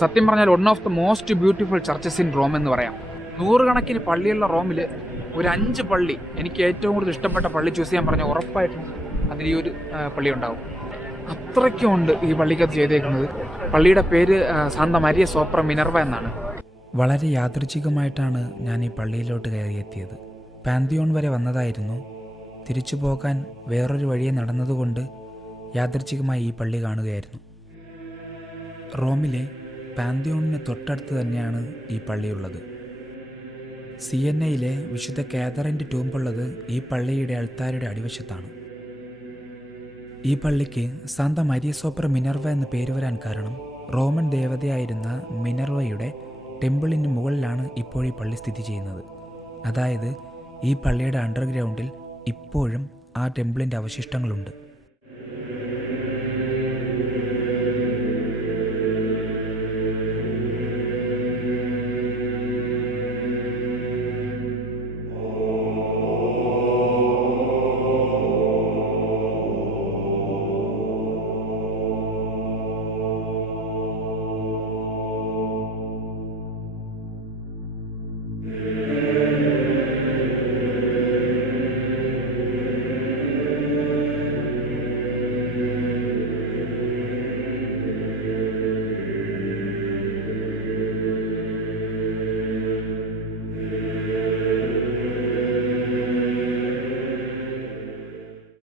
സത്യം പറഞ്ഞാൽ one of the most beautiful churches in Rome എന്ന് പറയാം. നൂറുകണക്കിന് പള്ളിയുള്ള റോമിൽ ഒരു 5 പള്ളി എനിക്ക് ഏറ്റവും കൂടുതൽ ഇഷ്ടപ്പെട്ട പള്ളി ചൂസ് ചെയ്യാൻ പറഞ്ഞാൽ ഉറപ്പായിട്ടും അതിൽ ഈ ഒരു പള്ളി ഉണ്ടാവും. അത്രയ്ക്കുമുണ്ട് ഈ പള്ളിക്കകത്ത് ചെയ്തേക്കുന്നത്. പള്ളിയുടെ പേര് സാന്ത മരിയ സോപ്ര മിനർവ എന്നാണ്. വളരെ യാദൃച്ഛികമായിട്ടാണ് ഞാൻ ഈ പള്ളിയിലോട്ട് കയറിയെത്തിയത്. പാന്തിയോൺ വരെ വന്നതായിരുന്നു. തിരിച്ചു പോകാൻ വേറൊരു വഴിയെ നടന്നതുകൊണ്ട് യാദൃച്ഛികമായി ഈ പള്ളി കാണുകയായിരുന്നു. റോമിലെ പാന്തിയോണിന് തൊട്ടടുത്ത് തന്നെയാണ് ഈ പള്ളിയുള്ളത്. സിയന്നയിലെ വിശുദ്ധ കാതറിൻ്റെ ടൂമ്പുള്ളത് ഈ പള്ളിയുടെ അൾത്താരയുടെ അടിവശത്താണ്. ഈ പള്ളിക്ക് സാന്ത മരിയ സോപ്ര മിനർവ എന്ന് പേര് വരാൻ കാരണം റോമൻ ദേവതയായിരുന്ന മിനർവയുടെ ടെമ്പിളിന് മുകളിലാണ് ഇപ്പോൾ ഈ പള്ളി സ്ഥിതി ചെയ്യുന്നത്. അതായത് ഈ പള്ളിയുടെ അണ്ടർഗ്രൗണ്ടിൽ ഇപ്പോഴും ആ ടെമ്പിളിൻ്റെ അവശിഷ്ടങ്ങളുണ്ട്.